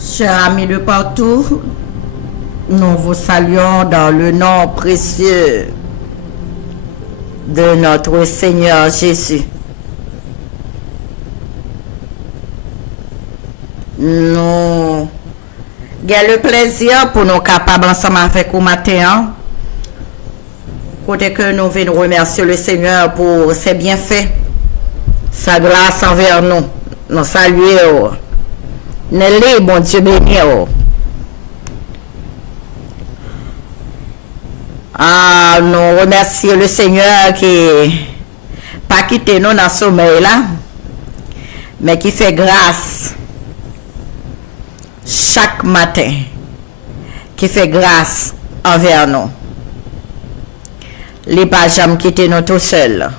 Chers amis de partout, nous vous saluons dans le nom précieux de notre Seigneur Jésus. Nous avons le plaisir pour nous capables ensemble avec vous matin. Côté que nous venons remercier le Seigneur pour ses bienfaits, sa grâce envers nous. Nous saluons. Nelly, bon Dieu béni. Nous remercions le Seigneur qui pas quitté nous dans le sommeil là, mais qui fait grâce chaque matin, qui fait grâce envers nous. Les pas jamais quitté nous tout seuls.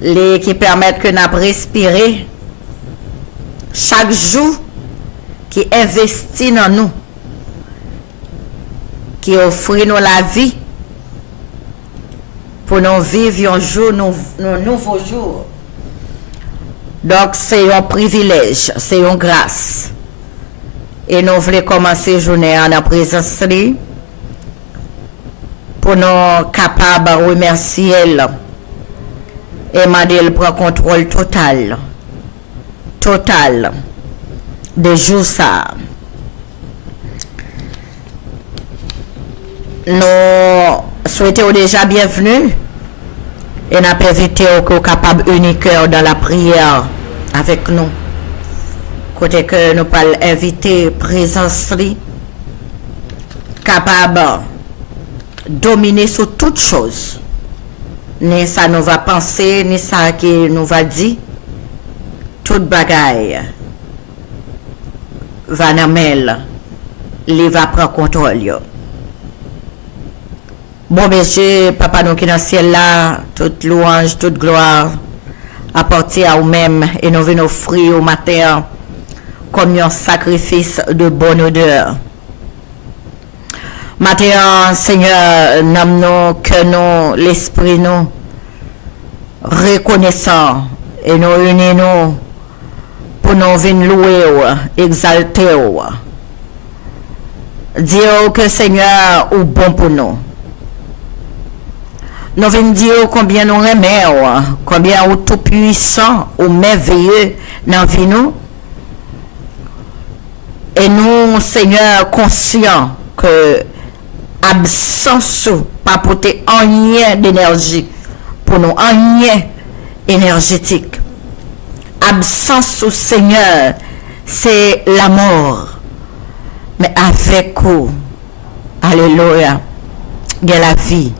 Les qui permettent que nous respirer chaque jour, qui investit dans nous, qui offre nous la vie pour nous vivre un jour, nos nouveaux jours. Donc c'est un privilège, c'est une grâce. Et nous voulons commencer la journée en la présence de pour nous capables de remercier elle et demander le prend contrôle total de jour ça. Nous souhaitons déjà bienvenue et nous avons invité au capable uniqueur dans la prière avec nous. Côté que nous parlons inviter présence capable dominer sur toute chose. Ni ça nous va penser, ni ça qui nous va dire. Toute bagaille va namel, il va prendre contrôle. Bon monsieur, papa nous qui dans le ciel là, toute louange, toute gloire apportée à vous-même et nous venons offrir au matin comme un sacrifice de bonne odeur. Matin, Seigneur, nous que nous, l'esprit nous, reconnaissant et nous unissons pour nous venir louer, exalter. Dire que Seigneur est bon pour nous. Nous venons dire combien nous aimons, combien nous tout puissant ou merveilleux dans la vie nous. Et nous, Seigneur, conscients que absence pas porter rien d'énergie pour nous, rien énergétique. Absence au Seigneur, c'est la mort. Mais avec vous, alléluia, il y a la vie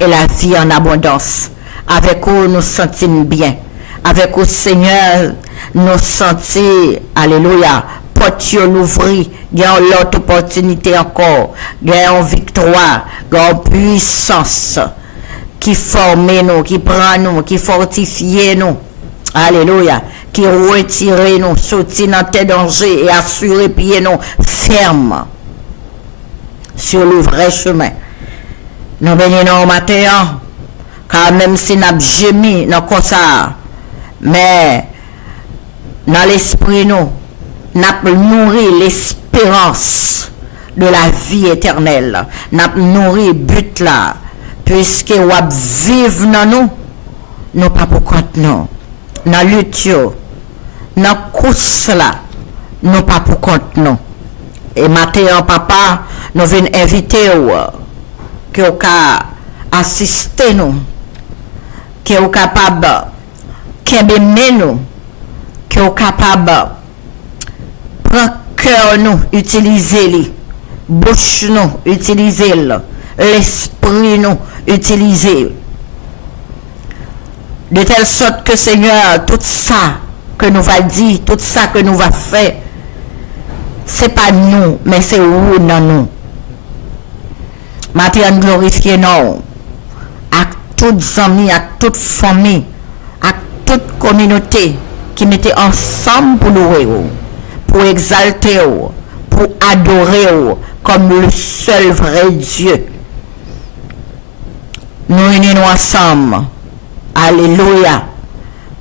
et la vie en abondance. Avec vous, nous sentons bien. Avec vous, Seigneur, nous sentons, alléluia, porte l'ouvrir, il y a l'autre opportunité encore, il y a une victoire, il y a une puissance qui forme nous, qui prend nous, qui fortifie nous. Alléluia. Qui retire nous, sortir dans tes dangers et assurer pied nous ferme sur le vrai chemin. Nous bénissons au matin, car même si nous avons gémi dans comme ça, mais dans l'esprit nous avons nourri l'espérance de la vie éternelle. Nous avons nourri le but là, puisque nous vivons dans nous pas pour compte nous. Dans lutte, dans la course là, nous pas pour compte nous. Et maintenant, papa, nous venons inviter que vous assister nous, que vous capable de nous, que vous capable prendre cœur nous, utiliser les bouche nous, utiliser l'esprit nous, utiliser. De telle sorte que Seigneur, tout ça que nous va dire, tout ça que nous va faire, c'est pas nous, mais c'est vous dans nous. Maintenant, glorifier nous, à toutes amis, à toute famille, à toute communauté qui mettait ensemble pour louer, pour exalter, pour adorer comme le seul vrai Dieu. Nous unissons ensemble. Alléluia.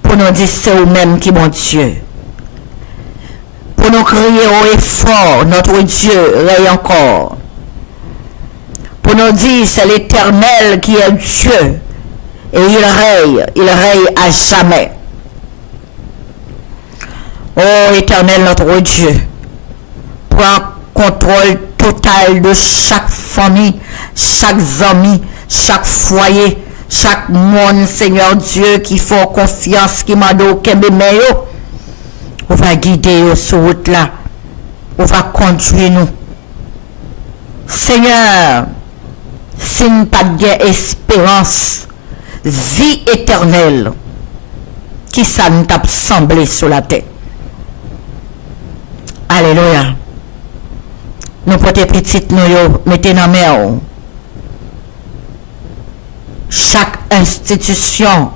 Pour nous dire c'est vous-même qui bon Dieu. Pour nous crier haut et fort, notre Dieu règne encore. Pour nous dire, c'est l'Éternel qui est Dieu. Et il règne à jamais. Oh Éternel, notre Dieu, prends contrôle total de chaque famille, chaque ami, chaque foyer, chaque monde, Seigneur Dieu, qui font confiance, qui m'a donné aucun bémeyo. On va guider sur route là. On va conduire nous. Seigneur, si nous pas de espérance, vie éternelle, qui ça nous t'a semblé sur la terre. Alléluia. Nous portons petites nous mettez dans la main. Chaque institution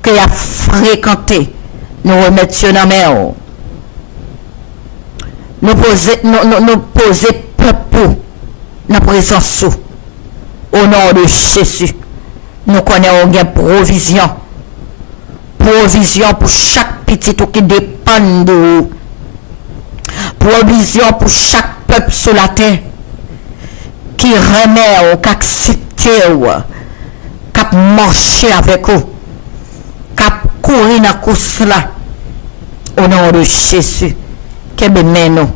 que a fréquenté, nous remettons dans la main. Nous poser peuple dans la présence au nom de Jésus. Nous connaissons une provision. Provision pour chaque petit qui dépend de vous. Provision pour chaque peuple sur la terre qui remet ou qui accepte ou qui marche avec vous, qui courir dans la course là. Au nom de Jésus. Que nous.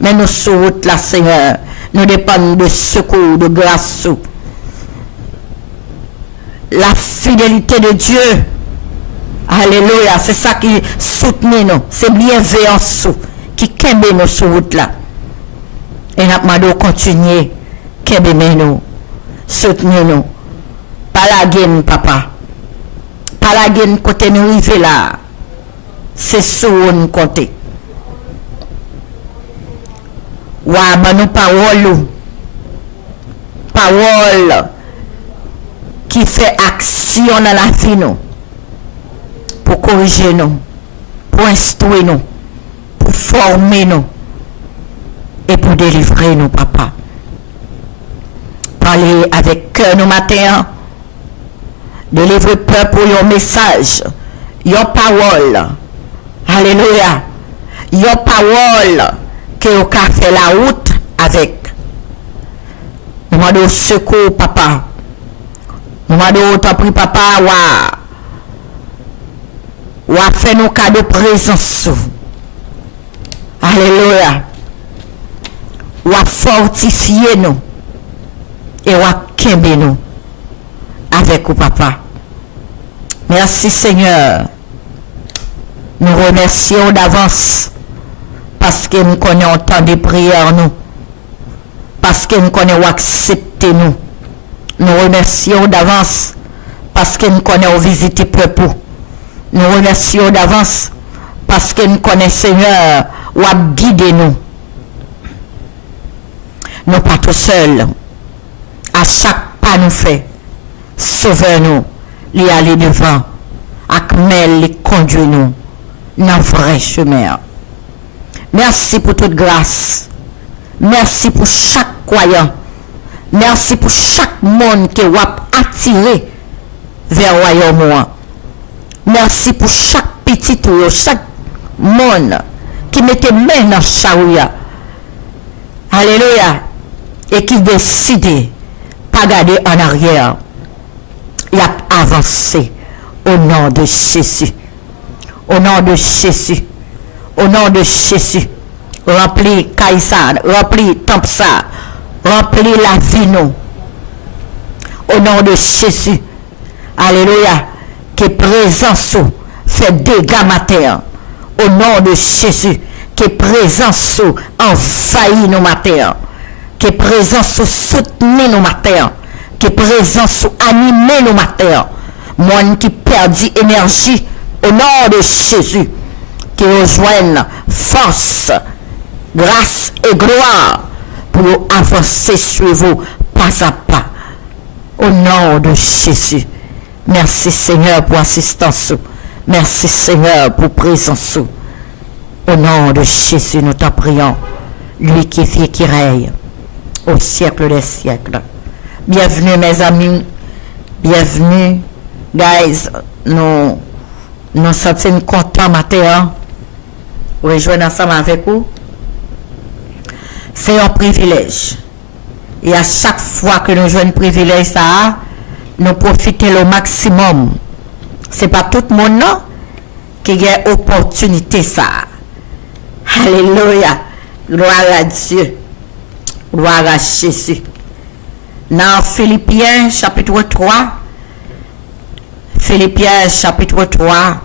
Mais nous sur route là, Seigneur. Nous dépendons de secours, de grâce. La fidélité de Dieu. Alléluia. C'est ça qui soutient nous. C'est bienveillance qui kembe nous sur route là. Et nous demandons continuer. Kembe nous. Soutenir nous. Pas la gaine, papa. Pas la gaine côté nous arriver là. C'est sur nous compter. Wa ba nous parole qui fait action dans la vie nous pour corriger nous, pour instruire nous, pour former nous et pour délivrer nous, papa. Parler avec cœur nous matin, délivrer peuple pour un message, une parole. Alléluia. Une parole que vous avez fait la route avec. Nous demandons secours, papa. Nous demandons autant pris, papa, ou a fait nos cas de présence. Alléluia. Ou a fortifié nous. Et ou a kembe nous. Avec vous, papa. Merci, Seigneur. Nous remercions d'avance. Parce que nous connaissons tant de prières, nous. Parce que nous connaissons accepter nous. Nous remercions d'avance. Parce que nous connaissons visiter peuple. Nous remercions d'avance. Parce que nous connaissons Seigneur ou à guider nous. Nous pas tout seuls. À chaque pas nous fait. Sauvez-nous. Les aller devant. Akmel les conduit nous. Dans le vrai chemin. Merci pour toute grâce. Merci pour chaque croyant. Merci pour chaque monde qui va attiré vers le royaume. Merci pour chaque petit ou chaque monde qui mettait main dans chaouya. Alléluia. Et qui décide pas garder en arrière. Il a avancé au nom de Jésus. Au nom de Jésus. Au nom de Jésus, remplis Kaïsar, remplis Tampsa, remplis la vie nous. Au nom de Jésus, alléluia, que présence fait dégâts matin. Au nom de Jésus, que présence envahit nos matins. Que présence soutenir nos matins. Que présence animer nos matins. Moi qui perdit énergie, au nom de Jésus. Qui rejoignent force, grâce et gloire pour avancer sur vous pas à pas. Au nom de Jésus. Merci Seigneur pour assistance. Merci Seigneur pour présence. Au nom de Jésus, nous t'en prions. Lui qui vit, qui règne au siècle des siècles. Bienvenue mes amis. Bienvenue. Guys, nous sommes contents matin. rejoindre ensemble avec vous. C'est un privilège. Et à chaque fois que nous jouons un privilège, ça, nous profitons le maximum. C'est pas tout le monde non, qui a opportunité ça. Alléluia. Gloire à Dieu. Gloire à Jésus. Dans Philippiens chapitre 3, Philippiens chapitre 3,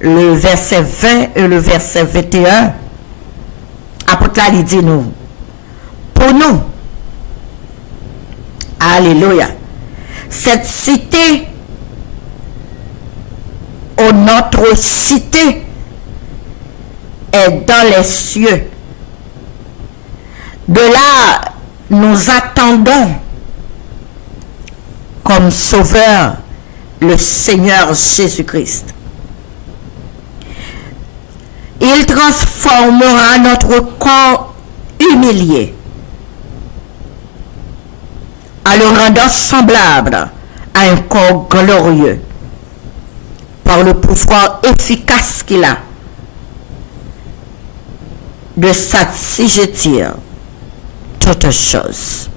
le verset 20 et le verset 21, apôtre là, il dit nous, pour nous, alléluia, cette cité, ou notre cité, est dans les cieux. De là, nous attendons comme sauveur le Seigneur Jésus-Christ. Il transformera notre corps humilié en le rendant semblable à un corps glorieux par le pouvoir efficace qu'il a de s'assujettir toutes choses.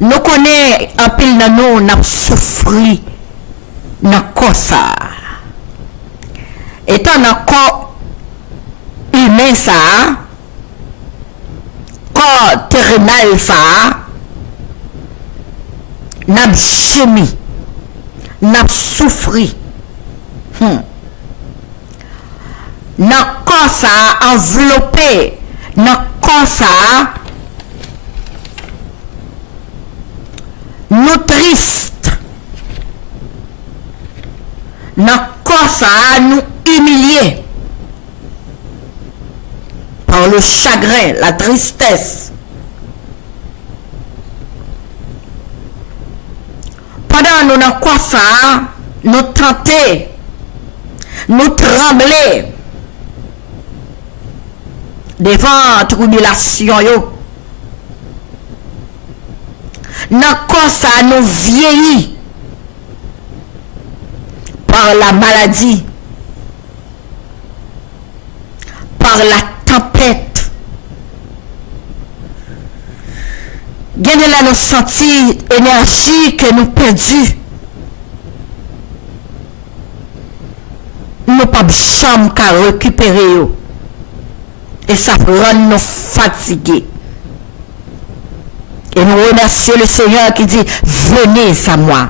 Nous connaissons un pile de nous, nous souffert dans corps ça. Étant dans corps humain ça, corps terrenal ça, nous gémi, nous souffert. Dans corps ça enveloppé, dans corps ça nous tristes, dans corps ça nous humiliés par le chagrin, la tristesse. Pendant nous dans corps ça nous tenter, nous trembler devant tribulation yo. Dans corps ça nous vieillit par la maladie, par la tempête. Gagne là nous sentir énergie que nous perdu. Nous pas chambre qu'à récupérer yo. Et ça rend nous fatigués. Et nous remercions le Seigneur qui dit, venez à moi.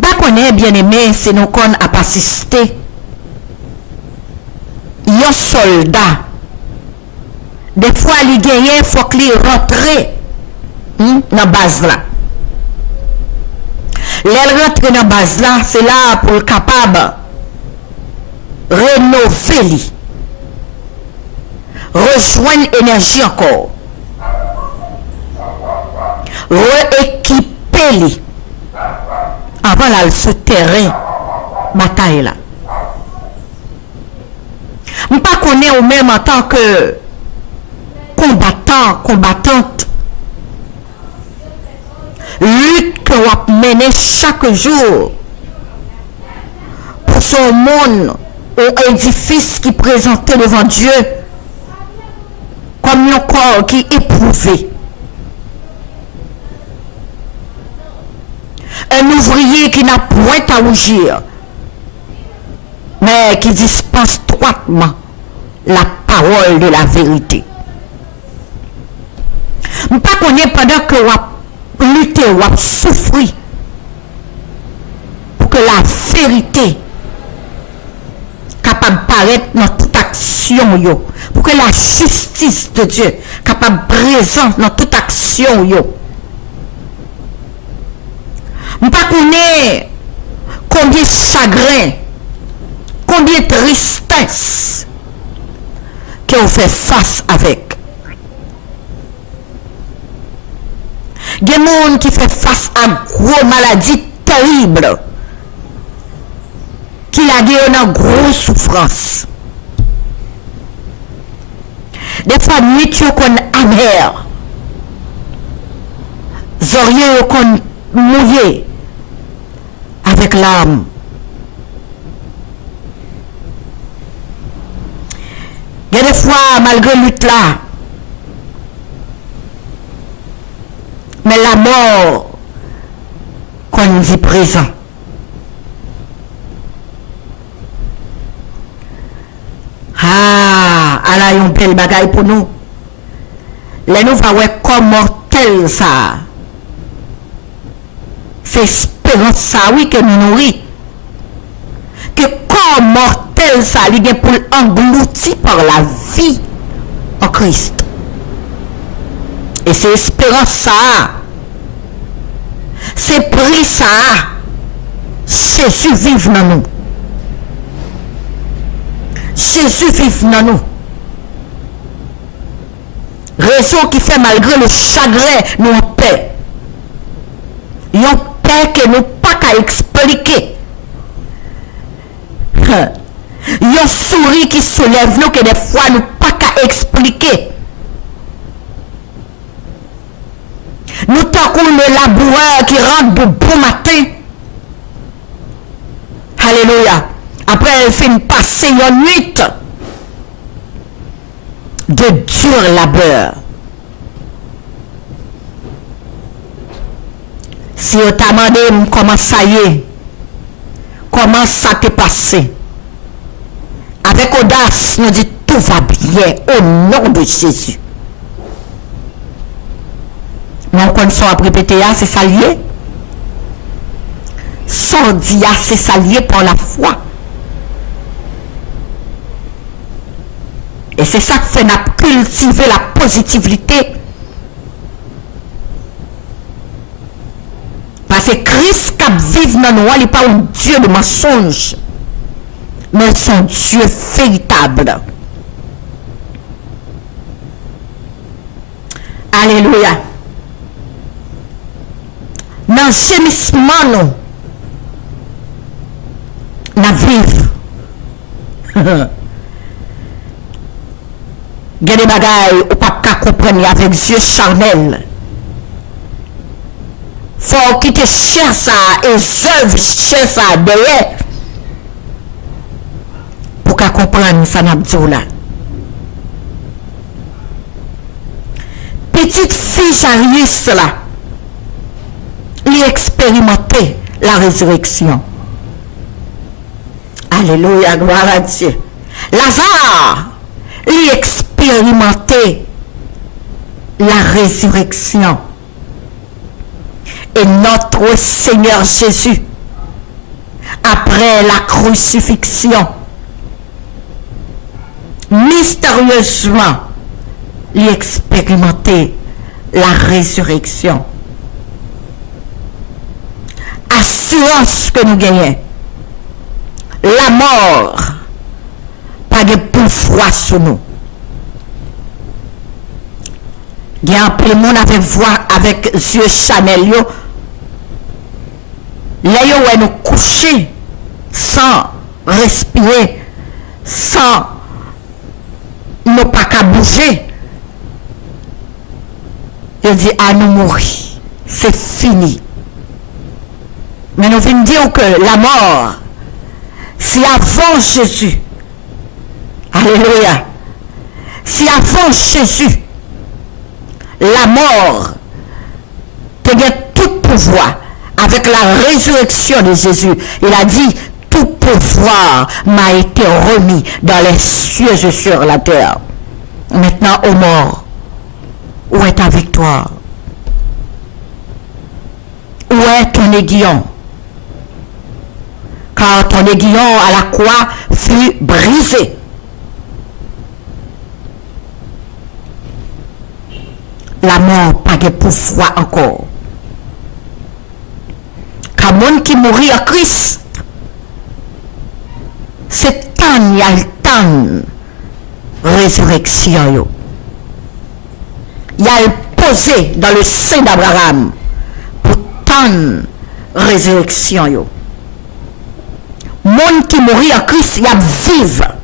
Pas qu'on est bien aimé, c'est nous qu'on a assisté. Un soldat. Des fois, il gagne, il faut qu'il rentre dans la base là. L'elle rentre dans la base là, c'est là pour être capable rénover, rejoindre l'énergie encore, rééquiper avant là ce terrain bataille là. On pas connaît au même en tant que combattant, combattante, lutte que vous menez chaque jour pour son monde au édifice qui présentait devant Dieu comme un corps qui éprouvé. Un ouvrier qui n'a point à rougir, mais qui dispense droitement la parole de la vérité. Je ne sais pas pendant que vous luttez, vous souffrez pour que la vérité capable de paraître dans toute action yo, pour que la justice de Dieu capable de présente dans toute action yo. Je ne sais pas combien de chagrin, combien de tristesse que vous faites face avec. Il y a des gens qui font face à gros maladies terribles, qui a une grosse souffrance. Des fois, nuit, tu es amer. Zorier, tu es mouillé. avec l'âme. Il y a des fois, malgré lutte là, mais la mort qu'on dit présent. Ah, là, il y a un bel bagaille pour nous. Là, nous va voir comment tel ça. C'est espérance ça, oui, que nous nourrit. Que corps mortel ça, il est pour englouti par la vie en Christ. Et c'est espérance ça. C'est prix ça. Jésus vive dans nous. Jésus vive dans nous. Raison qui fait malgré le chagrin, nous en paix. Une paix que nous pas qu'à expliquer. Une souris qui soulève nous que des fois nous pas qu'à expliquer. Nous t'avons le laboureur qui rentre de bon matin. Alléluia. Après, elle fait une passée une nuit de dur labeur. Si on t'a demandé comment ça y est, comment ça t'est passé, avec audace, nous dit tout va bien au nom de Jésus. Mais on connaît ça après répéter, c'est ça lié. Sans dire, c'est ça lié par la foi. Et c'est ça qui fait cultiver la positivité. Parce que Christ qui vit dans nous, il n'est pas un Dieu de mensonge, mais c'est un Dieu véritable. Alléluia. Dans le gémissement, nous vivons. Il y a des bagailles ou pas qu'à comprendre avec yeux charnels. Faut quitter cher ça et œuvre cher ça derrière pour qu'à comprendre ça n'a pas là. Petite fille Jairus là, il expérimentait la résurrection. Alléluia, gloire à Dieu. Lazare, il expérimentait la résurrection. Et notre Seigneur Jésus, après la crucifixion, mystérieusement, il expérimentait la résurrection. Assurance que nous gagnons. La mort, pas de pouvoir sur nous. Il y a un peu de monde avec voix, avec yeux Chanel. Là, où nous coucher sans respirer, sans ne pas qu'à bouger. Il dit à nous mourir. C'est fini. Mais nous venons dire que la mort, si avant Jésus, alléluia, si avant Jésus, la mort, tu as tout pouvoir avec la résurrection de Jésus. Il a dit, tout pouvoir m'a été remis dans les cieux et sur la terre. Maintenant, ô mort, où est ta victoire? Où est ton aiguillon? Car ton aiguillon à la croix fut brisé. La mort pas de pouvoir encore. Car monde qui mourit en Christ, c'est tant y a le temps résurrection. Il y a le posé dans le sein d'Abraham pour tant résurrection. Monde qui mourit en Christ, il y a vivre.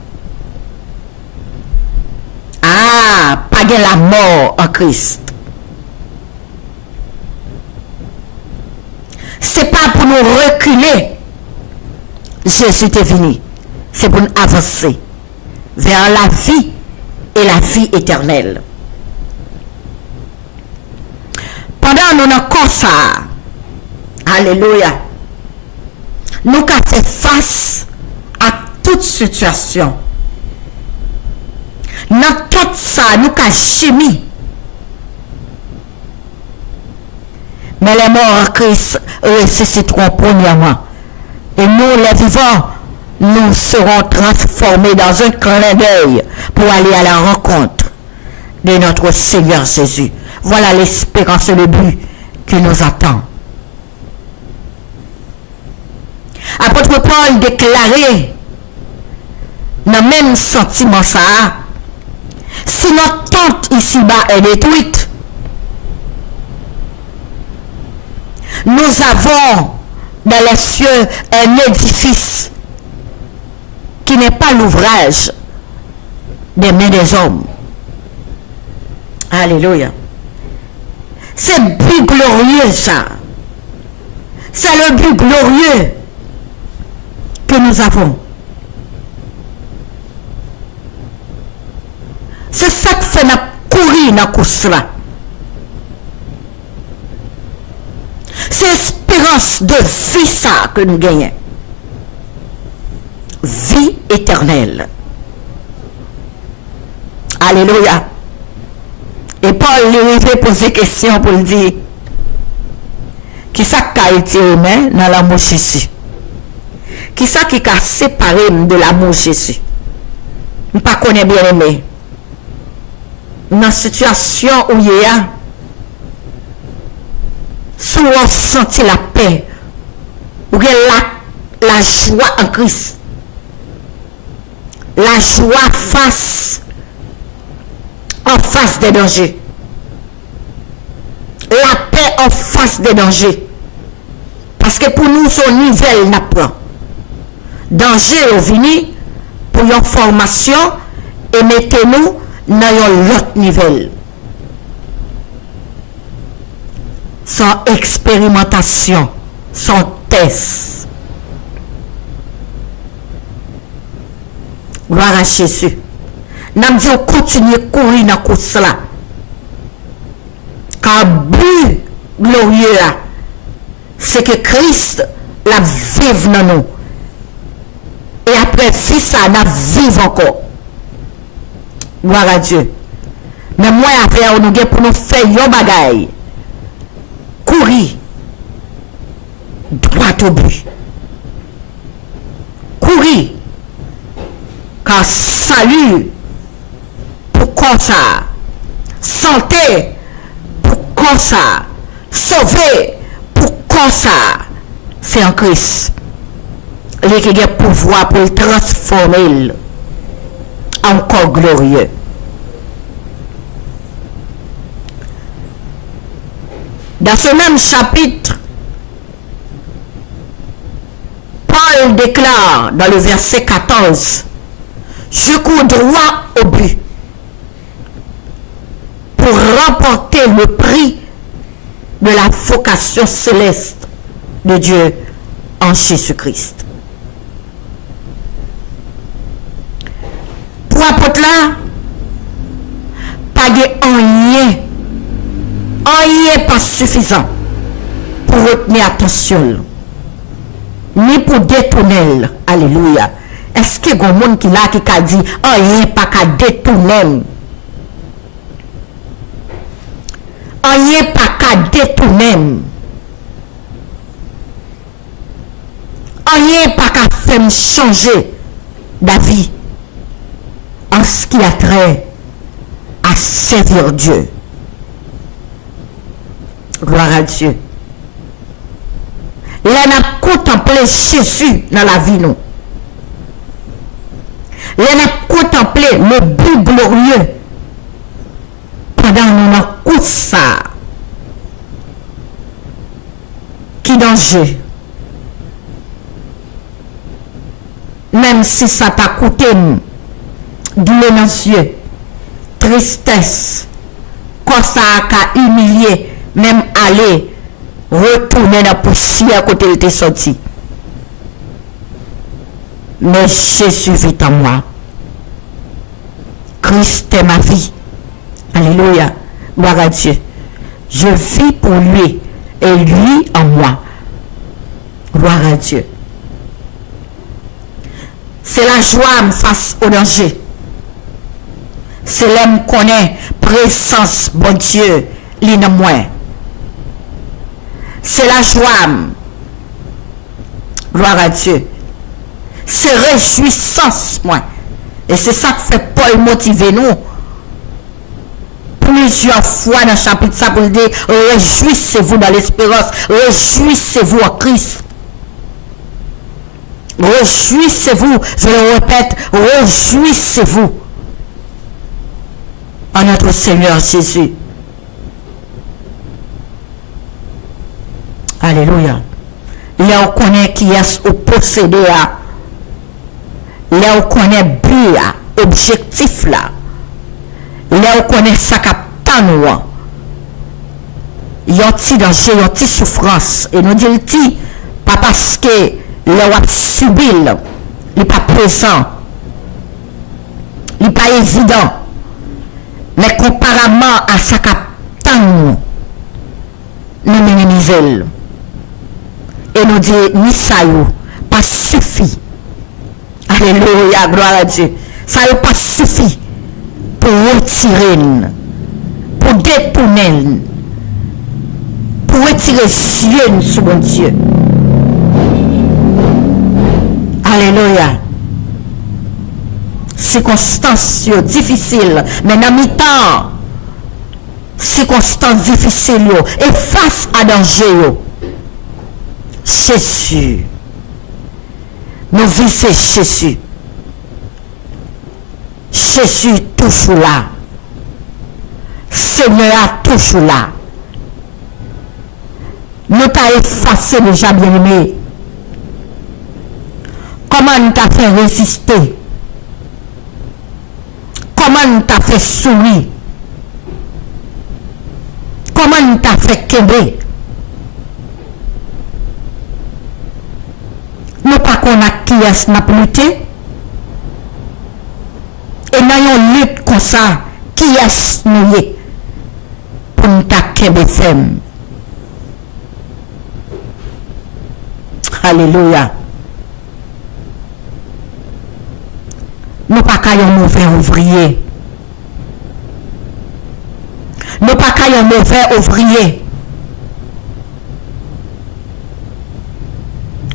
Ah, pas de la mort en Christ. C'est pas pour nous reculer Jésus est venu. C'est pour nous avancer vers la vie et la vie éternelle. Pendant nous avons ça, alléluia, nous avons fait face à toute situation. Dans tout ça, nous avons chimie. Mais les morts en Christ ressusciteront premièrement. Et nous, les vivants, nous serons transformés dans un clin d'œil pour aller à la rencontre de notre Seigneur Jésus. Voilà l'espérance et le but qui nous attend. Apôtre Paul déclarait dans le même sentiment ça, si notre tente ici-bas est détruite, nous avons dans les cieux un édifice qui n'est pas l'ouvrage des mains des hommes. Alléluia. C'est le but glorieux ça. C'est le but glorieux que nous avons. C'est ça qui fait notre courir dans la course là. C'est l'espérance de vie ça que nous gagnons. Vie éternelle. Alléluia. Et Paul lui fait poser question pour lui dire qui ça qui a été humain dans l'amour de Jésus? Qui ça qui a séparé de l'amour de Jésus? Je ne connais pas bien aimé. Dans la situation où il y a, si on sentit la paix, ou la joie en Christ, la joie en face des dangers, la paix en face des dangers, parce que pour nous son niveau n'apprend danger au vini pour une formation et mettez-nous dans l'autre niveau. Sans expérimentation, sans test. Gloire à Jésus. Nous disons continuer à courir dans la course là. Car le but glorieux, c'est que Christ la vive dans nous. Et après si ça, nous vivons encore. Gloire à Dieu. Mais moi, après, on nous pour nous faire un bagaille. Courir droit au but. Courir. Car salut, pourquoi ça? Santé, pourquoi ça? Sauver, pourquoi ça? C'est en Christ. Les qui ont pouvoir pour le transformer encore glorieux. Dans ce même chapitre, Paul déclare dans le verset 14, je cours droit au but pour remporter le prix de la vocation céleste de Dieu en Jésus-Christ. Pour apôtre là, pas de rien pas suffisant pour retenir attention, ni pour détourner. Alléluia. Est-ce qu'il y a un monde qui a dit rien pas qu'à détourner? Rien pas qu'à détourner. Rien pas qu'à faire changer d'avis en ce qui a trait à servir Dieu. Gloire à Dieu. Là, on a contemplé Jésus dans la vie, nous. Là, on a contemplé le but glorieux pendant nous avons coûté ça. Qui danger? Même si ça t'a coûté douleur dans les yeux, tristesse, quand ça a humilié, même aller, retourner dans la poussière côté de tes sorti. mais Jésus vit en moi. Christ est ma vie. Alléluia. Gloire à Dieu. Je vis pour lui et lui en moi. Gloire à Dieu. C'est la joie face au danger. C'est l'homme qui connaît présence, bon Dieu, l'in moi. C'est la joie. Gloire à Dieu. C'est réjouissance, moi. Et c'est ça que fait Paul motiver nous. Plusieurs fois dans le chapitre ça pour dire réjouissez-vous dans l'espérance, réjouissez-vous en Christ. Réjouissez-vous, je le répète, réjouissez-vous en notre Seigneur Jésus. Alléluia. Là on connaît qui est au possédé à. Là on connaît but à, objectif là. Là on connaît ça qu'à nous. Yoti danger, yoti souffrance. Et nous disons pas parce que là on a subi, il n'est pas présent. Il n'est pas évident. Mais comparément à ça qu'à nous minimisons. Et nous disons, ni ça y pas suffit. Alléluia, gloire à Dieu. Ça n'a pas suffi pour retirer, pour détourner, pour retirer cieux sur mon Dieu. Alléluia. Circonstances difficiles, mais dans mi-temps, circonstances difficiles, et face à danger, Jésus. Nous visons Jésus. Jésus toujours là. Seigneur toujours là. Nous t'as effacé déjà bien aimé. Comment nous t'a fait résister? Comment nous t'a fait sourire? Comment nous t'a fait québer? Nous pas qu'on a qui est n'a lutter. Et nous avons lutte comme ça, qui est nous pour nous taquer femme. Alléluia. Nous pas qu'à un mauvais ouvrier. Nous pas qu'à un mauvais ouvrier.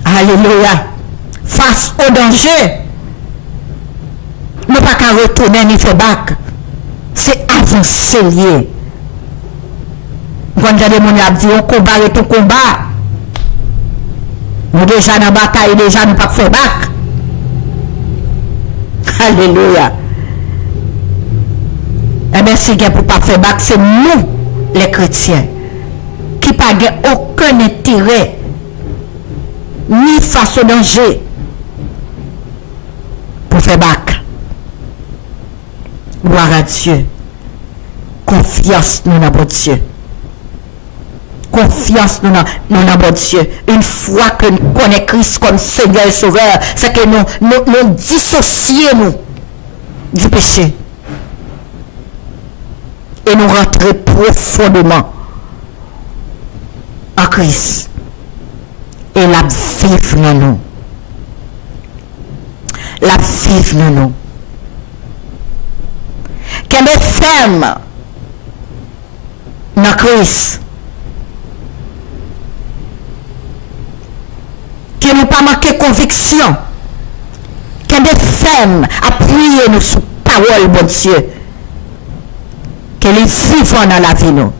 Alléluia. Face au danger, nous pas qu'à retourner ni faire bac. C'est avancer lié. Quand j'ai des gens qui disent on combat et tout combat. Nous déjà dans la bataille, déjà nous pas faire bac. Alléluia. Eh bien, si vous pour pas faire bac, c'est nous, les chrétiens, qui n'avons aucun intérêt, ni face au danger, pour faire bac. Gloire à Dieu. Confiance nous dans notre Dieu. Confiance nous dans notre Dieu. Une fois que nous connaissons Christ comme Seigneur et Sauveur, c'est que nous dissocions du péché. Et nous rentrons profondément en Christ. Et la vive dans nous. La vive dans nous. Qu'elle est ferme dans Christ. Que nous pas manquer conviction. Qu'elle est ferme, appuyez nous sur parole, bon Dieu. Qu'elle est vivante dans la vie, nous.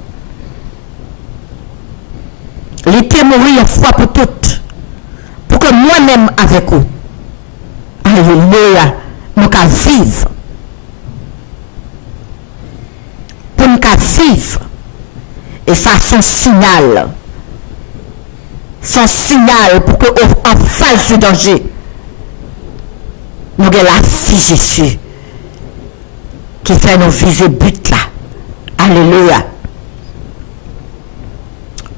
Il était mort une fois pour toutes. Pour que moi-même avec vous. Alléluia. Nous qu'à vivre. Pour nous qu'à vivre. Et ça, son signal. Son signal pour que en face du danger, nous avons la vie Jésus qui fait nous viser but là. Alléluia.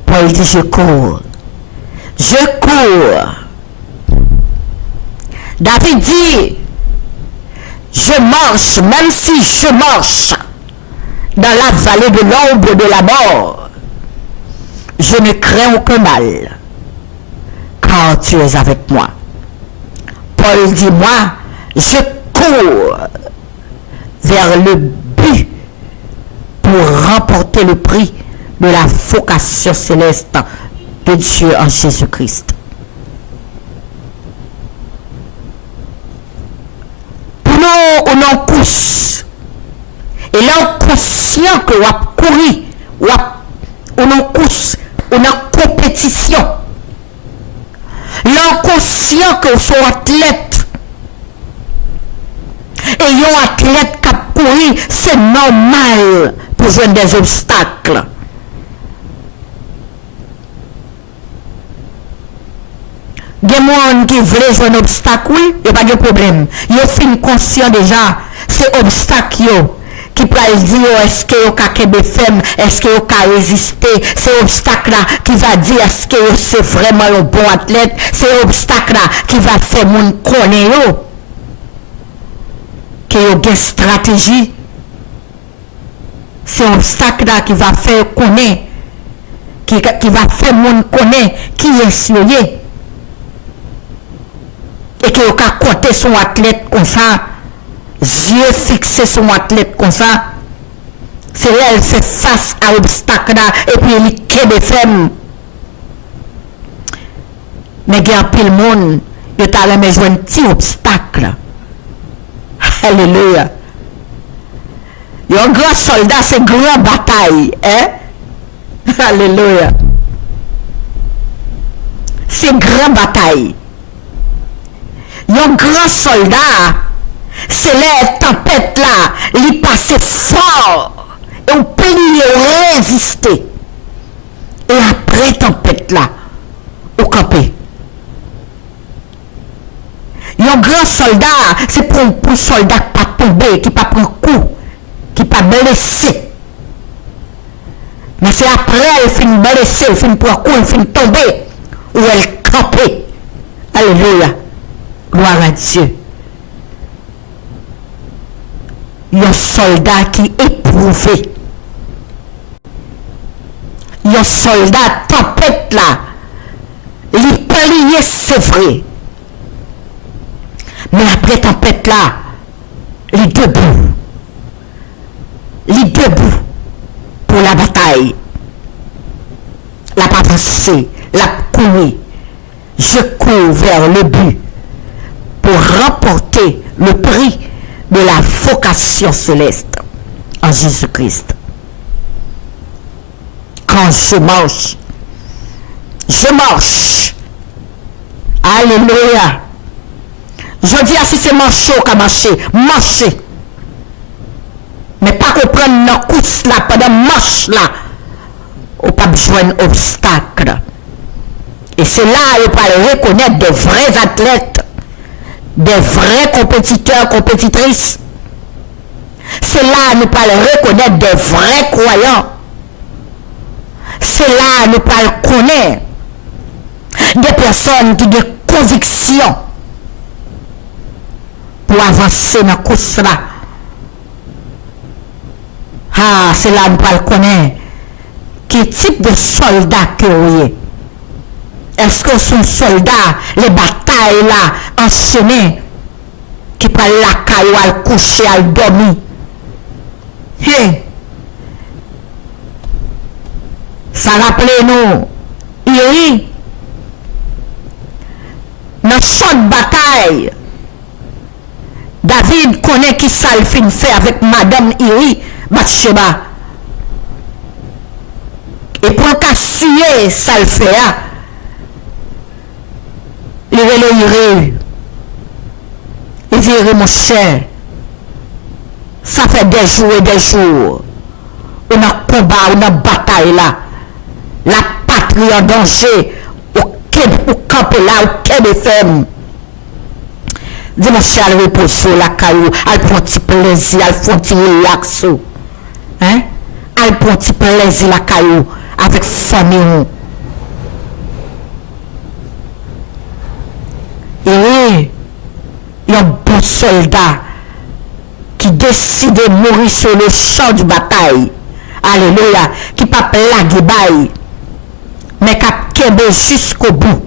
Paul dit je cours. Je cours. David dit, je marche, même si je marche dans la vallée de l'ombre de la mort, je ne crains aucun mal, car tu es avec moi. Paul dit, moi, je cours vers le but pour remporter le prix de la vocation céleste de Dieu en Jésus-Christ. Pour nous, on en pousse. Et là, on est conscient que on a couru, on en pousse, on a compétition. Là, on est conscient que on sont athlètes. Et un athlète qui a couru, c'est normal pour jouer des obstacles. Il y a des gens qui veulent jouer un obstacle, oui, il n'y a pas de problème. Ils sont conscients déjà, c'est obstacle qui peut dire est-ce que vous avez fait, est-ce que vous avez résisté, c'est obstacle là qui va dire est-ce que c'est vraiment un bon athlète, c'est obstacle là qui va faire mon connaître que vous avez une stratégie, c'est obstacle là qui va faire connaître, qui va faire mon connaître qui est sérieux. Et que vous avez compté son athlète comme ça, yeux fixés sur son athlète comme ça, c'est là elle fait face à l'obstacle là, et puis il est de femme. Mais il y a pile monde, il t'a jamais joué un petit obstacle. Alléluia. Il y a un grand soldat, c'est une grande bataille. Hein? Alléluia. C'est une grande bataille. Il y a un grand soldat, c'est la tempête là, il passe fort, et on peut y résister. Et après tempête là, on camper. Il y a un grand soldat, c'est pour un soldat qui pas tomber, qui pas prendre coup, qui pas blessé. Mais c'est après elle finit blessé, elle finit prendre coup, elle finit tomber, ou elle camper. Alléluia. Gloire à Dieu. Il y a un soldat qui est éprouvé. Il y a un soldat tempête là. Il plié, c'est vrai. Mais après tempête là, il est debout. Il est debout pour la bataille. La avancée, la courir. Je cours vers le but pour remporter le prix de la vocation céleste en Jésus-Christ. Quand je marche. Alléluia. Je dis à si c'est marcher ou qu'à marcher. Mais pas qu'on prenne nos course là, pendant marche là, ou pas besoin d'obstacle. Et c'est là qu'on peut reconnaître de vrais athlètes, des vrais compétiteurs, compétitrices. C'est là nous pouvons reconnaître des vrais croyants. C'est là nous pouvons connaître des personnes qui ont des convictions pour avancer dans la course là. Ah, c'est là nous pouvons connaître quel type de soldat que vous êtes. Est-ce que son soldat, les batailles là, enchaînées, qui parle la caillou, à coucher, à dormir? Hey. Ça rappelle nous, hier, dans chaque bataille, David connaît qui ça le fin fait avec Madame Iri, Bathsheba. Et pour casser ça le fait, il dit, mon cher, ça fait des jours et des jours. On a combat, on a bataille là. La patrie en danger. Au camp là, au quai de ferme. Dis mon cher, elle repose sur la caillou. Elle prend un petit plaisir, elle prend un petit relax. Hein? Elle prend un petit plaisir la caillou avec famille. Et oui, un bon soldat qui décide de mourir sur le champ de bataille. Alléluia. Qui pas plaguer bail, mais qui a jusqu'au bout.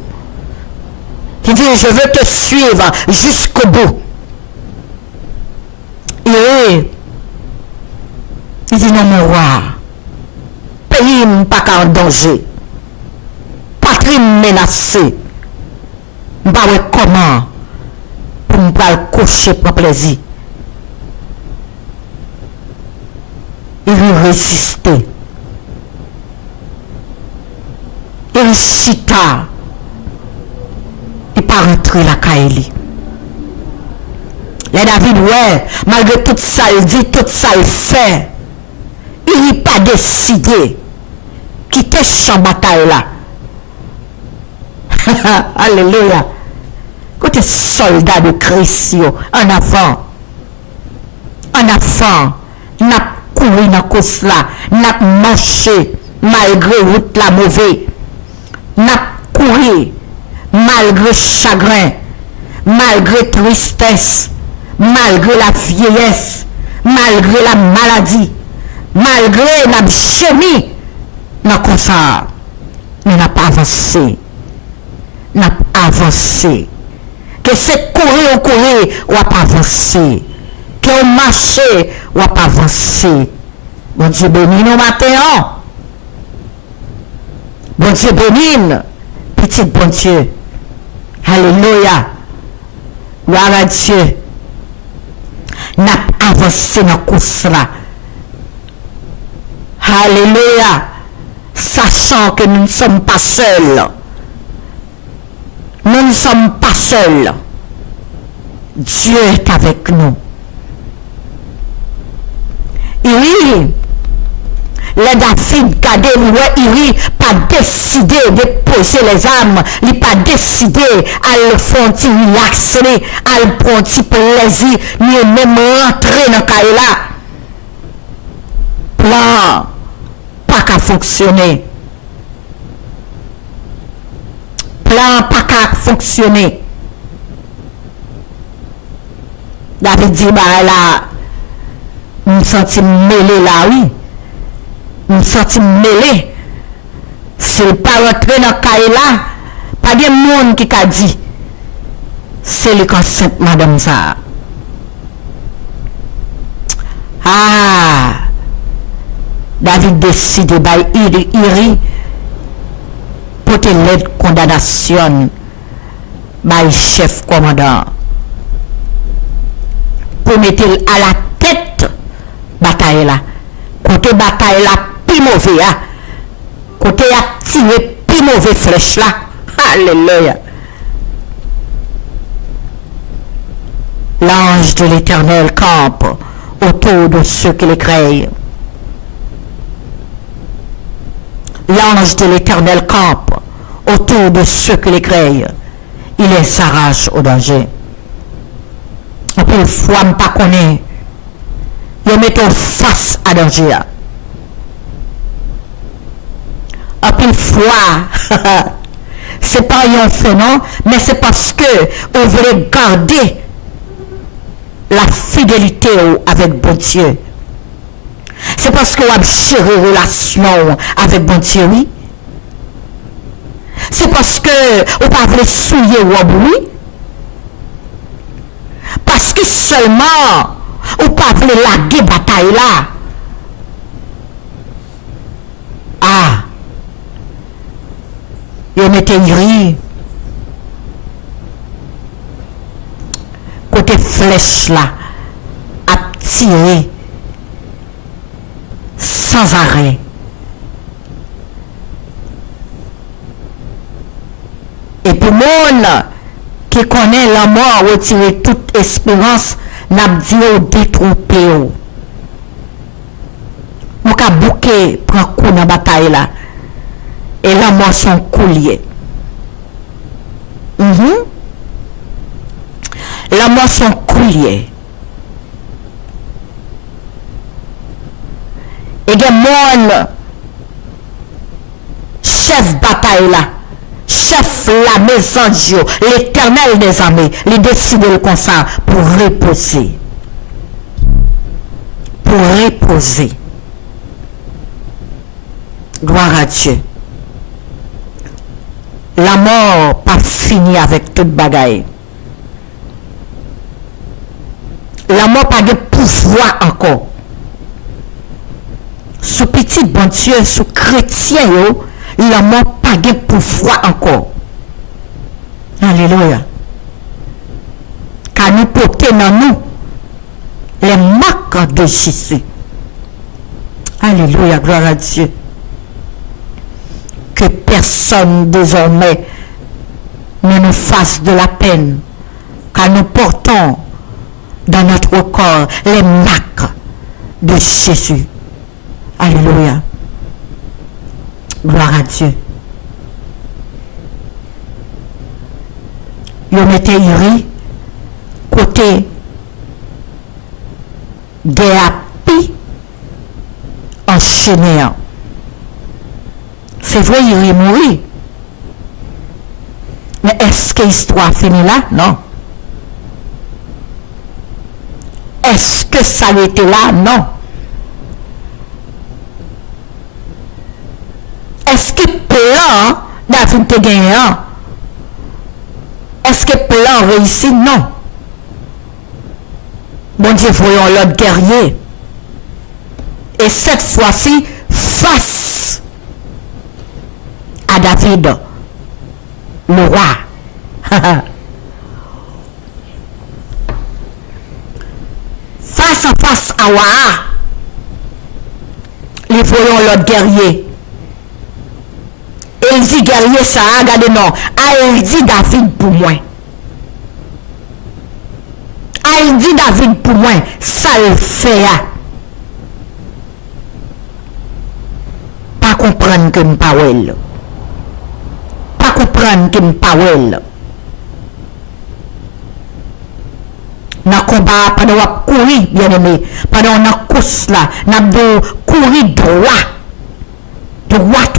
Qui dit, je veux te suivre jusqu'au bout. Et il dit, non, mon roi, pays n'est pas en danger. Patrie menacée. Je ne sais pas comment pour me cocher pour plaisir. Il résistait. Il chita. Il pas rentré la Kaeli. Les David, ouais, malgré tout ça, il dit, tout ça, il fait. Il n'est pas décidé. Quitter champ bataille là. Alléluia. Côté soldat de Christ, en avant. En avant. N'a couru dans cause là. N'a marché malgré route la mauvaise. N'a couru malgré chagrin, malgré tristesse, malgré la vieillesse, malgré la maladie, malgré la chimie, n'a comme ça, mais n'a pas avancé, n'a pas avancé. Que c'est courir, ou pas avancer. Que on marche, ou pas avancer. Bon Dieu béni nous matin. Bon Dieu béni, petit bon Dieu. Alléluia. Gloire à Dieu. N'a avancé dans la course là. Alléluia. Sachant que nous ne sommes pas seuls. Nous ne sommes pas seuls. Dieu est avec nous. Et oui, les David Kadé, il n'a pas décidé de poser les âmes, il n'a pas décidé à le faire relaxer, à le prendre un petit plaisir, ni même rentrer dans le cahier là. Plan, pas qu'à fonctionner. Plan, pas qu'à fonctionner. David dit, bah là, je me sens mêlé là, oui. Je me sens mêlé. Si le pas rentré dans le cahier là, pas de monde qui a dit. C'est le concept, madame ça. Ah! David décide de Iri pour te l'aide condamnation by chef commandant. Pour mettre à la tête bataille là. Côté bataille là, plus mauvais. Côté a tiré plus mauvais flèche là. Alléluia. L'ange de l'Éternel campe autour de ceux qui les créent. L'ange de l'Éternel campe autour de ceux qui les créent. Il les arrache au danger. Et puis, fois, je ne pas connaître. Ils mettent face à danger. Et puis, fois, c'est pas un fait, non, mais c'est parce que on veut garder la fidélité avec bon Dieu. C'est parce que vous avez chéri relation avec bon Dieu, oui. C'est parce que vous ne pouvez pas souiller ou oui. Parce que seulement vous ne pouvez pas laguer bataille là. Ah. Vous mettez gris. Côté flèche là. À tirer. Sans arrêt. Et pour moi, qui connaît la mort, retirer toute espérance, n'a dit au détromper. Nous avons bouqué prend coup dans la bataille là. Et la mort son coulier. La mort son coulier. Et des gens, chef bataille là, chef la maison Dieu, l'Éternel des armées, il décide le comme ça pour reposer. Pour reposer. Gloire à Dieu. La mort pas fini avec toute bagaille. La mort pas de pouvoir encore. Sous petit bon Dieu, sous chrétien, la mort pas de pouvoir encore. Alléluia. Car nous portons dans nous les marques de Jésus. Alléluia, gloire à Dieu. Que personne désormais ne nous fasse de la peine, car nous portons dans notre corps les marques de Jésus. Alléluia. Gloire à Dieu. Yo mette Iri côté des apis enchaînés. C'est vrai, il est mort. Mais est-ce que l'histoire finit là? Non. Est-ce que ça a été là? Non. Est-ce que plan David te gagné? Est-ce que plan réussit? Non. Bon Dieu, voyons l'autre guerrier. Et cette fois-ci, face à David, le roi. Face à face à Wa, les voyons l'autre guerrier. Il dit guerrier ça, regardez non. Il dit David pour moi. Il dit David pour moi, ça le fait. Pas comprendre que je ne pas well. Pas comprendre que je ne pas well. Dans le combat, pendant qu'on courir, bien aimé, pendant qu'on a course là, on courir droit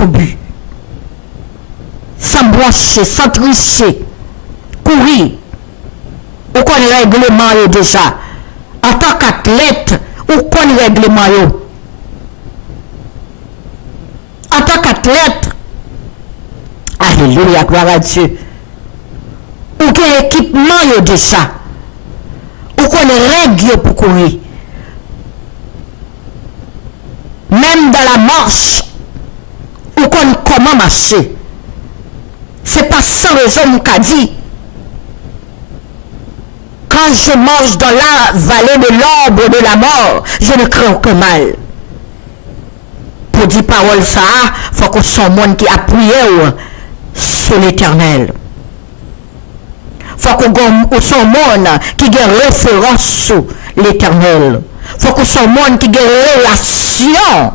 au but. Sans brancher, sans tricher, courir. Ou qu'on règlement déjà. En tant qu'athlète, ou qu'on règlement. En tant qu'athlète, alléluia, gloire à Dieu. Ou qu'on équipement déjà. Ou qu'on règle pour courir. Même dans la marche, ou qu'on comment marcher. C'est pas sans raison qu'a dit. Quand je marche dans la vallée de l'ombre de la mort, je ne crains aucun mal. Pour dire parole ça, il faut qu'on soit monde qui appuie sur l'Éternel. Il faut qu'on soit monde qui ait référence sur l'Éternel. Il faut qu'on soit monde qui ait relation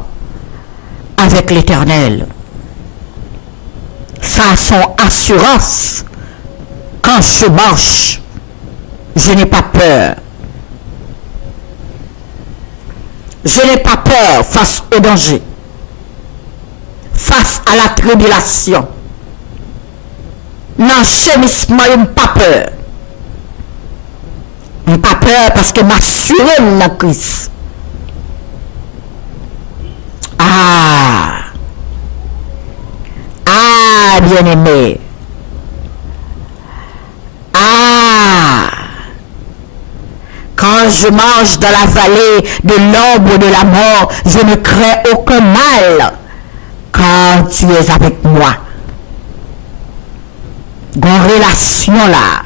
avec l'Éternel. Ça a son assurance. Quand je marche, je n'ai pas peur. Je n'ai pas peur face au danger, face à la tribulation. Dans le chémissement, je n'ai pas peur. Je n'ai pas peur parce que m'assurer dans Christ. Bien-aimé. Quand je marche dans la vallée de l'ombre de la mort, je ne crains aucun mal, car tu es avec moi. Une relation là.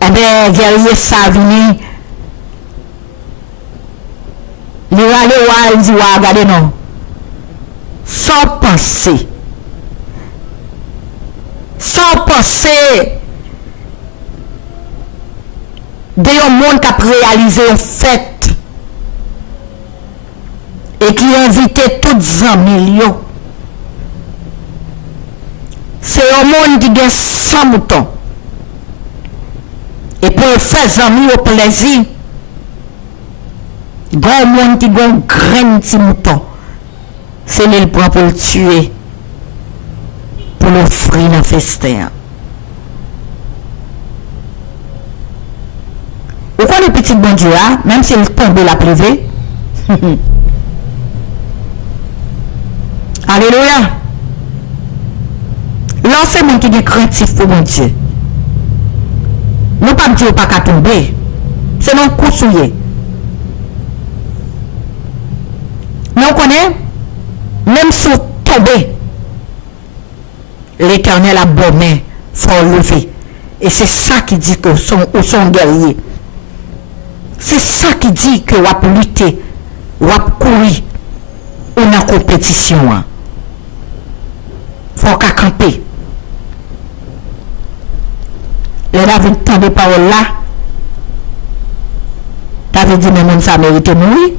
Eh bien, guerrier Savini, il va aller voir, il dit, regardez non. Sans penser. Sans penser de un monde qui a réalisé une fête et qui a invité toutes les millions. C'est un monde qui a 100 moutons. Et pour faire amis au plaisir, Gon monde qui gon graine ti mouton. C'est lui le prend pour le tuer. Pour l'offrir dans festin. Ou quoi le petit bon Dieu a, même s'il tombe la privé. Alléluia. L'enseignement qui est craintif pour mon Dieu. Nous pas dire pas qu'à tomber. C'est non coup souillé. Nous connaissons, même si tomber, l'Éternel a bon main, faut lever. Et c'est ça qui dit que son guerrier. C'est ça qui dit que vous avez lutter, vous avez courir, ou dans la compétition. Faut qu'à camper. Le David tend des paroles là. David dit, mais même ça mérite de mourir.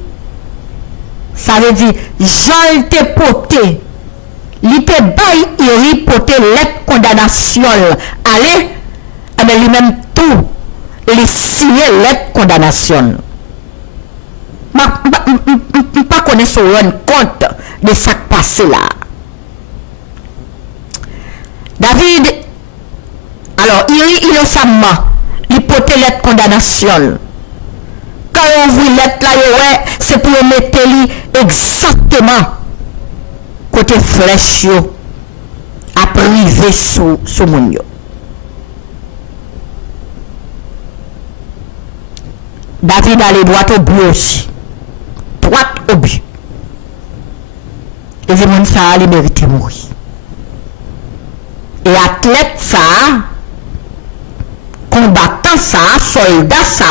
Ça veut dire, Jean te poté. Il te bail, il poté lettre condamnation. Allez, avec lui-même tout, il signe lettre condamnation. Je ne pas connaître son compte de ce qui passe là. David, alors, il innocemment, il poté lettre condamnation. Quand on ouvre lettre là, c'est pour mettre exactement côté flèche à priver sous mon yo. David allait droit au but aussi. Droit au but. Et les gens ça il mérite de mourir. Et athlète ça, combattant ça, soldat ça,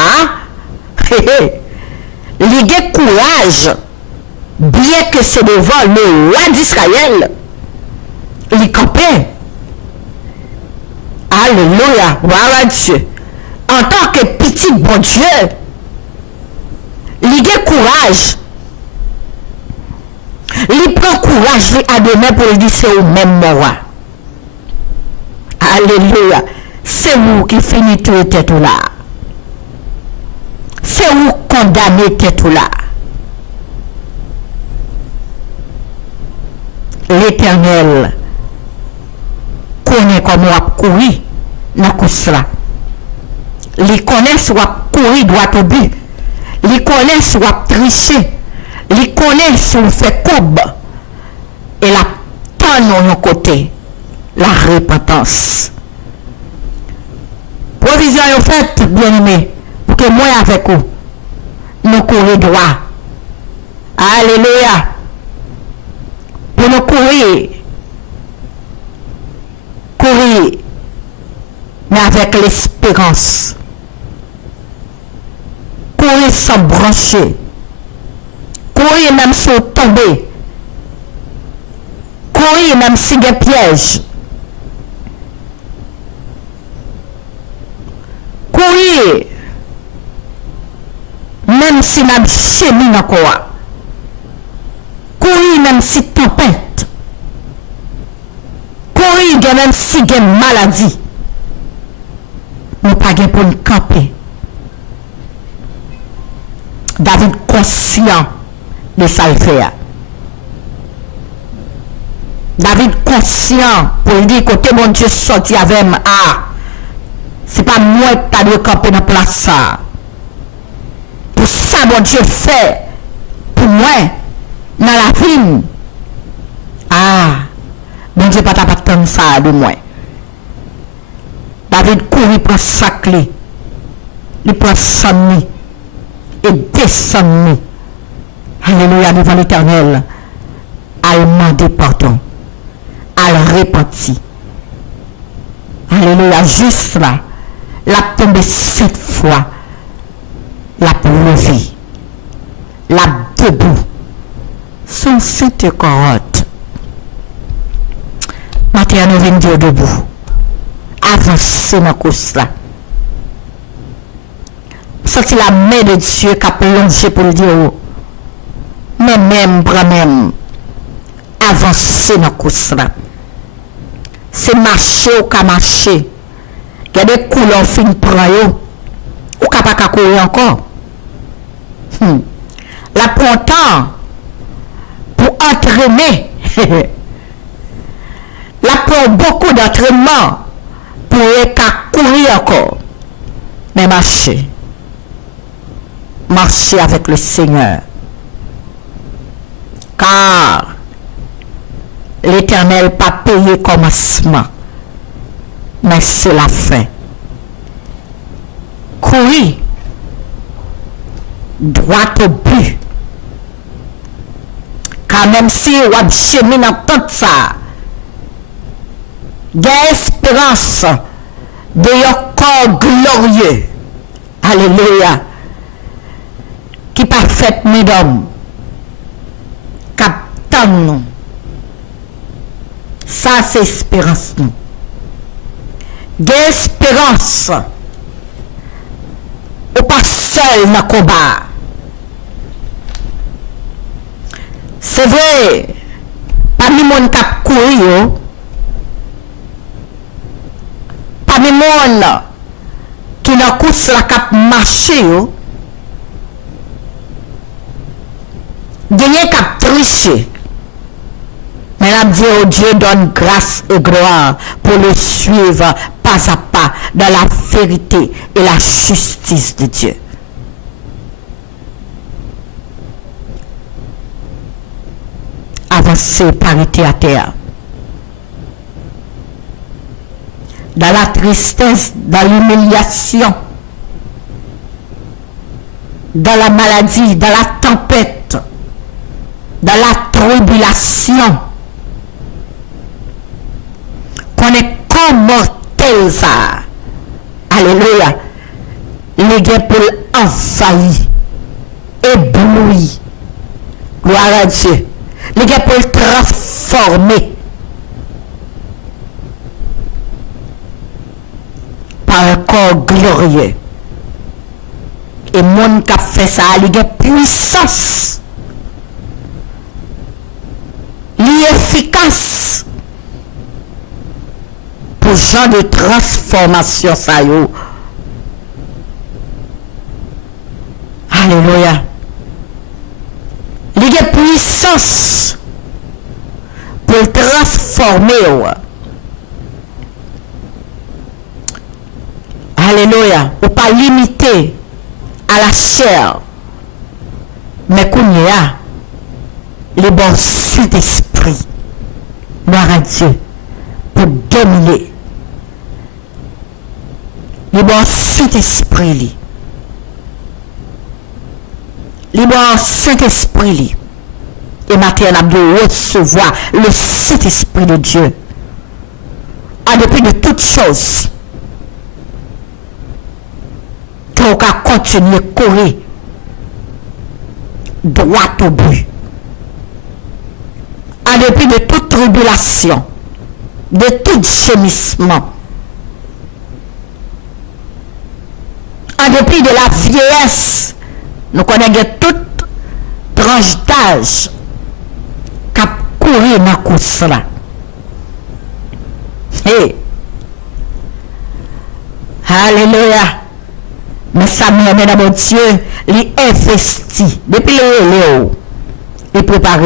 il a courage, bien que c'est devant le roi d'Israël, il campait. Alléluia, voilà Dieu. En tant que petit bon Dieu, il a courage. Il prend courage à demain pour lui dire c'est au même moment. Alléluia. C'est vous qui finissez tête là. C'est vous condamnez tête là. L'Éternel connaît comment on courir dans la course là. Il connaît soit courir droit au but. Il connaît soit tricher. Il connaît soit fait courbe. Et la tonne de côté. La repentance. Provision est faite, bien-aimé, pour que moi avec vous, nous courons droit. Alléluia. Pour nous courir, mais avec l'espérance. Courir sans brancher. Courir même sans tomber. Courir même si il y a piège. Courir, même si n'a chemin encore. Courir même si tempête. Courir même si il y a maladie. Nous pas pour nous camper. David conscient de ça le faire. David conscient pour dire côté mon Dieu sorti avec moi. C'est pas moi qui t'ai de camper dans la place ça. Pour ça, mon Dieu fait pour moi dans la vie. Mon Dieu pas t'attendre ça de moi. David court, prend sa clé. Il prend son nid et descend. Alléluia devant l'Éternel. À demander pardon. À le repentir. Alléluia, juste là. La tombe 7 fois, la lever, la debout, son sainte corotte. Maintenant, nous venons dire debout, avancer dans la course là. Sorti la main de Dieu qui a plongé pour le dire, mais même, avancer dans la course là. C'est marcher ou qu'à marcher. Il y a des couleurs fin prend yo ou capable courir encore. La prend temps pour entraîner. La prend beaucoup d'entraînement pour courir encore. Mais marcher. Marcher avec le Seigneur. Car l'Éternel n'a pas payé commencement. Mais c'est la fin. Courir droit au but. Car même si on a chemin dans tout ça, il y a espérance de un corps glorieux. Alléluia. Qui pas fait mesdames. Captain nous. Ça c'est espérance nous. Il y a espérance. Ou pas seul dans le combat. C'est vrai, parmi les gens qui couru, parmi les gens qui n'a course la cap marché, gagné cap tricher. Mais la dit oh Dieu donne grâce et gloire pour le suivre pas à pas dans la vérité et la justice de Dieu. Avancer parité à terre. Dans la tristesse, dans l'humiliation, dans la maladie, dans la tempête, dans la tribulation. Qu'on est comme mortel ça. Alléluia. Les gars pour envahir, ébloui. Gloire à Dieu. Les gars pour transformer par un corps glorieux. Et mon qui a fait ça, il y a puissance. Il est efficace pour genre de transformation ça yo. Alléluia. Il y a puissance pour transformer. Alléluia. Ou pas limiter à la chair. Mais qu'on y a le bon Saint-Esprit. Gloire à Dieu. Pour dominer. Le bon Saint-Esprit. Le bon Saint-Esprit. Et maintenant, on a de recevoir le Saint-Esprit de Dieu. En dépit de toutes choses. Qu'on va continuer à courir droit au but. En dépit de toute tribulation, de tout gémissement, en dépit de la vieillesse, nous connaissons toute tranche d'âge qui a couru dans la course là. Hey. Alléluia. Mais ça me mon Dieu, il investit. Depuis le relais, il prépare.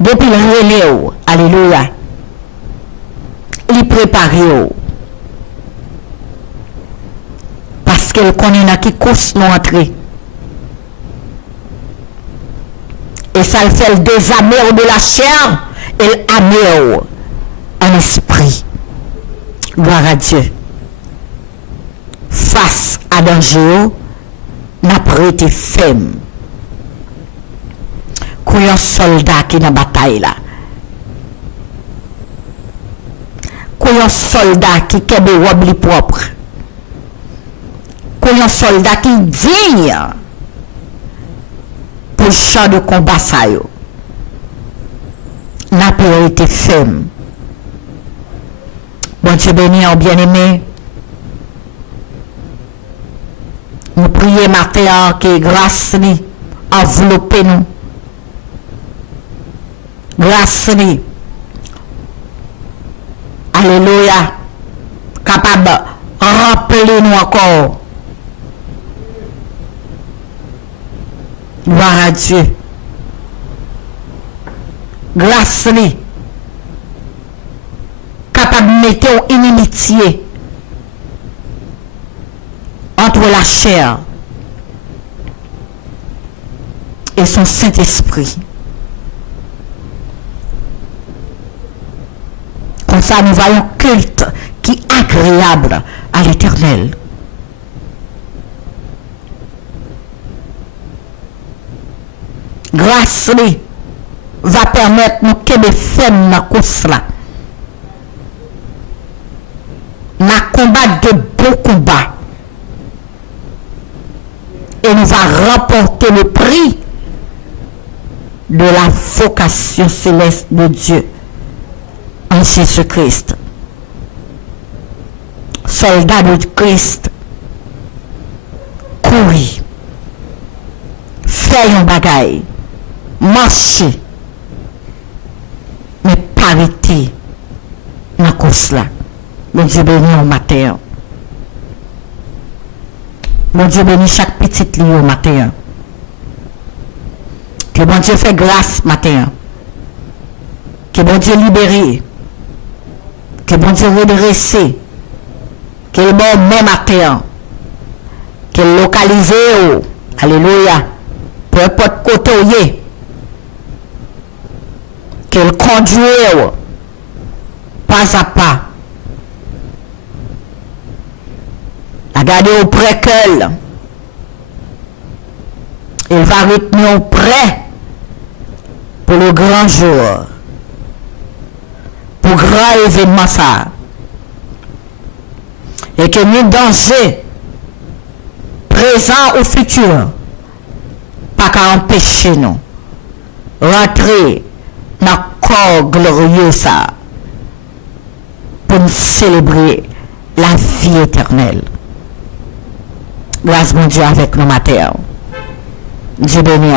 Depuis le relais, alléluia. Il prépare. Parce qu'elle connaît qui course nous entrer. Et ça le fait le désamour de la chair et l'amour en esprit. Gloire à Dieu. Face à danger, n'a pas été ferme. Qu'il y a un soldat qui est dans la bataille là. Qu'il y a un soldat qui a des robes propres. Qu'il y a un soldat qui est digne pour le champ de combat ça. N'a pas été ferme. Bon Dieu béni, bien-aimé. Nous prions matin que grâce nous enveloppe nous. Grâce nous. Alléluia. Capable de remplir nous encore. Gloire à Dieu. Grâce li. Capable de mettre une inimitié entre la chair et son Saint-Esprit. Comme ça, nous voyons culte qui est agréable à l'Éternel. Grâce li va permettre nous que les femmes dans course là. N'a combattre de beaux combats. Et nous va remporter le prix de la vocation céleste de Dieu en Jésus-Christ. Soldat de Christ, courir, faire un bagaille, marcher, mais pas arrêter dans la course là. Mon Dieu bénit au matin. Mon Dieu bénit chaque petite ligne au matin. Que mon Dieu fait grâce matin. Que mon Dieu libère. Que mon Dieu redresse. Que le bon même matin. Que localise. Alléluia. Peu importe côté où il est. Qu'elle conduit pas à pas. À garder auprès qu'elle. Il va retenir auprès pour le grand jour. Pour grand événement ça. Et que nous danger présent ou futur pas qu'à empêcher nous rentrer dans le corps glorieux ça pour nous célébrer la vie éternelle. Grâce mon Dieu avec nos matins. Dieu béni.